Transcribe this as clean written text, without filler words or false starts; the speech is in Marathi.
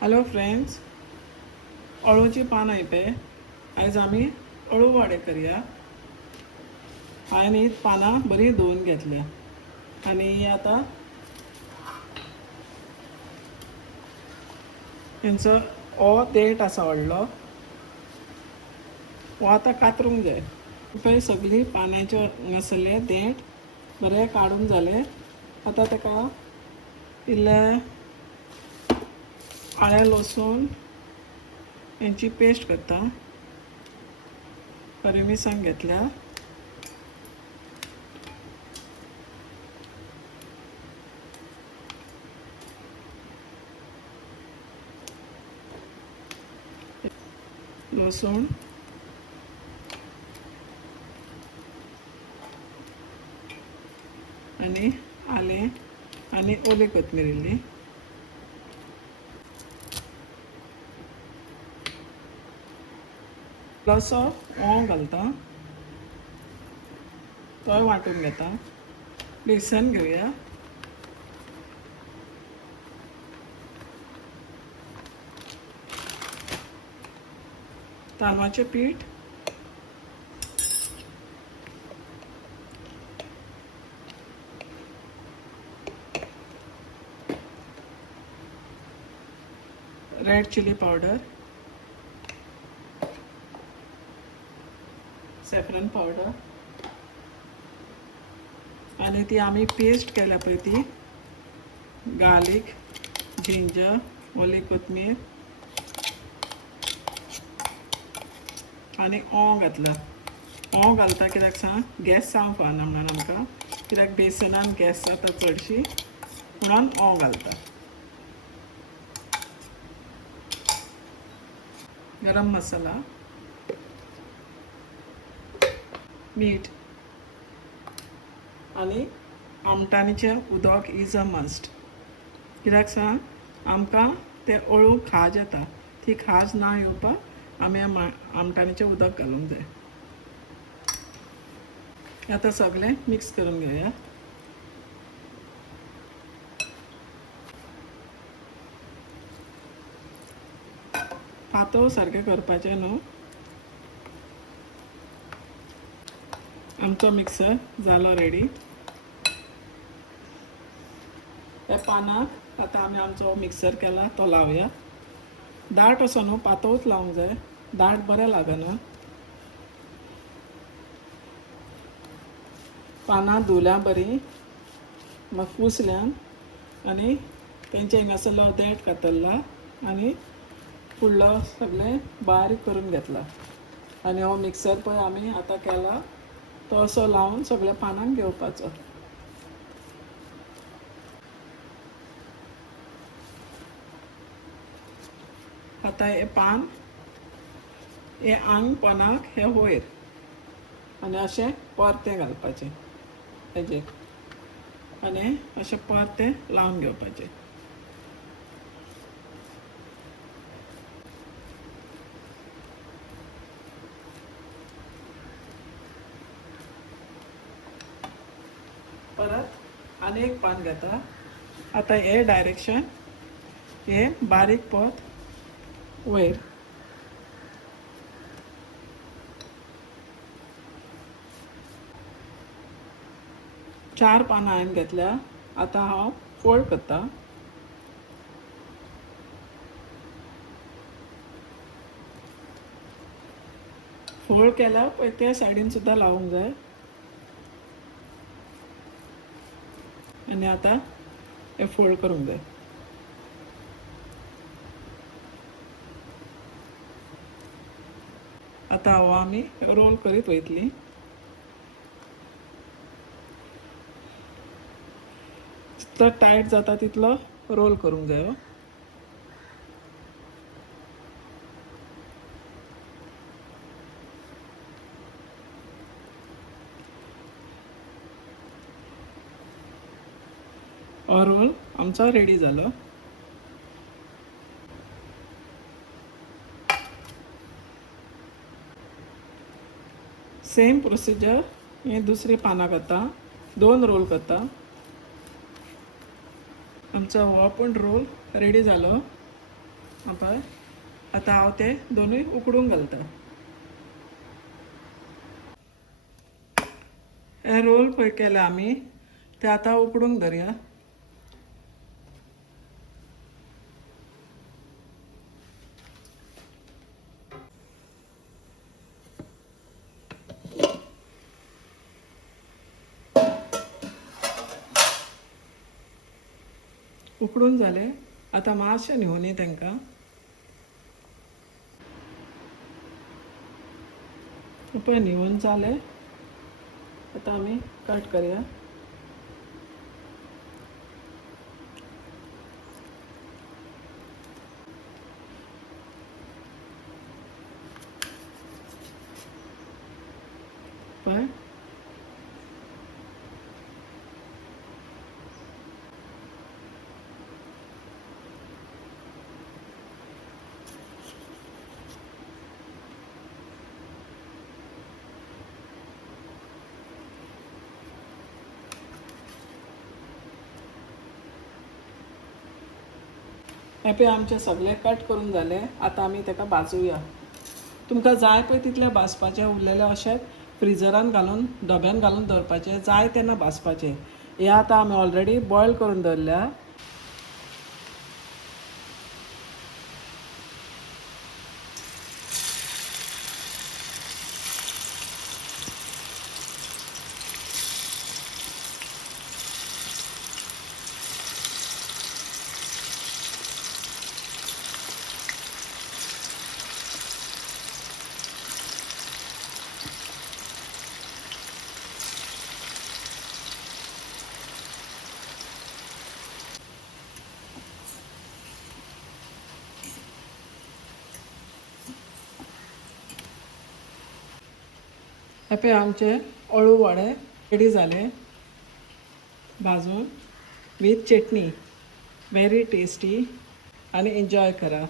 हॅलो फ्रेंड्स, अळूची पान आहे पे आयज आमी अळू वाडे करया। हांवें ही पानां बरी धुवन घेतल्या आनी आतां हेंचो हो देठ आसा व्हडलो, हो आतां कातरूंक जाय। पळय सगळीं पानांचे आसले देठ बरें काडून जाले। आतां ताका इल्लें आलें लसूण हेंची पेस्ट करता। बरी मिरसांग घेतल्या, लसूण आनी आलें आनी ओली कोथमीर इल्ली, इल्लोसो ओंव घालता, तोय वांटून घेता। बेसन घेवया, तांदळाचें पीठ, red chilli powder, saffron powder आनी ती आमी पेस्ट केल्या पळय ती गार्लीक, जिंजर, ओली कोथमीर आनी ओंव घातला। ओंव घालता कित्याक सांग, गॅस जावंक फावना म्हणून आमकां, कित्याक बेसनान गॅस जाता चडशी म्हणून ओंव घालता। गरम मसाला, मीठ आनी आमटाणीचें उदक इज अ मस्ट। कित्याक सांग, आमकां ते अळू खाज येता, ती खाज ना येवपाक आमी आमटाणीचें उदक घालूंक जाय। आतां सगळें मिक्स करून घेवया। पातळ सारकें करपाचें न्हू। आमचो मिक्सर जालो रेडी। हे पानाक आतां आमी आमचो मिक्सर केला तो लावया। दाट असो न्हू, पातळूच लावंक जाय, दाट बरें लागना। पानां धुल्या बरी, मागीर पुसल्यान आनी तेंचे हिंगासरलो देठ कातरला आनी फुडलो सगळें बारीक करून घेतला। आनी हो मिक्सर पळय आमी आतां केला तो असो लावन सगळ्या पानांक घेवपाचो। आतां हे पान हे आंग पोंदाक हे वयर आनी अशें परतें घालपाचें हेजेर आनी अशें परतें लावन घेवपाचें। परत आनी एक पान घेता। आतां हे डायरेक्शन हे बारीक पोत वयर, चार पानां हांवें घेतल्या। आतां हांव फोल्ड करता। फोल्ड केल्यार पळय ते सायडीन सुद्दां लावंक जाय। आनी आतां हे फोल्ड करूंक जाय। आतां हो आमी रोल करीत वयतलीं। जितलो टायट जाता तितलो रोल करूंक जायो। हो रोल आमचो रेडी जालो। सेम प्रोसिजर हे दुसरी पानां करता, 2 रोल करता। आमचो हो पण रोल रेडी जालो। पळय आतां हांव ते दोनूय उकडूंक घालता. हे रोल पळय केले आमी ते आतां उकडूंक दवरया. उकडून जाले आतां मातशें न्हिवोनी तांकां. पळय न्हिवून जाले आतां आमी कट करया. पळय हे पळय आमचे सगळे कट करून जाले. आतां आमी ताका भाजूया. तुमकां जाय पळय तितलें भाजपाचें उरलेलें अशेंच फ्रिजरान घालून डब्यान घालून दवरपाचें. जाय तेन्ना भाजपाचें. हें आतां आमी ऑलरेडी बॉयल करून दवरल्या. हे पळय आमचे अळू वडे रेडी जाले भाजून विथ चटणी. व्हेरी टेस्टी आनी एन्जॉय करा.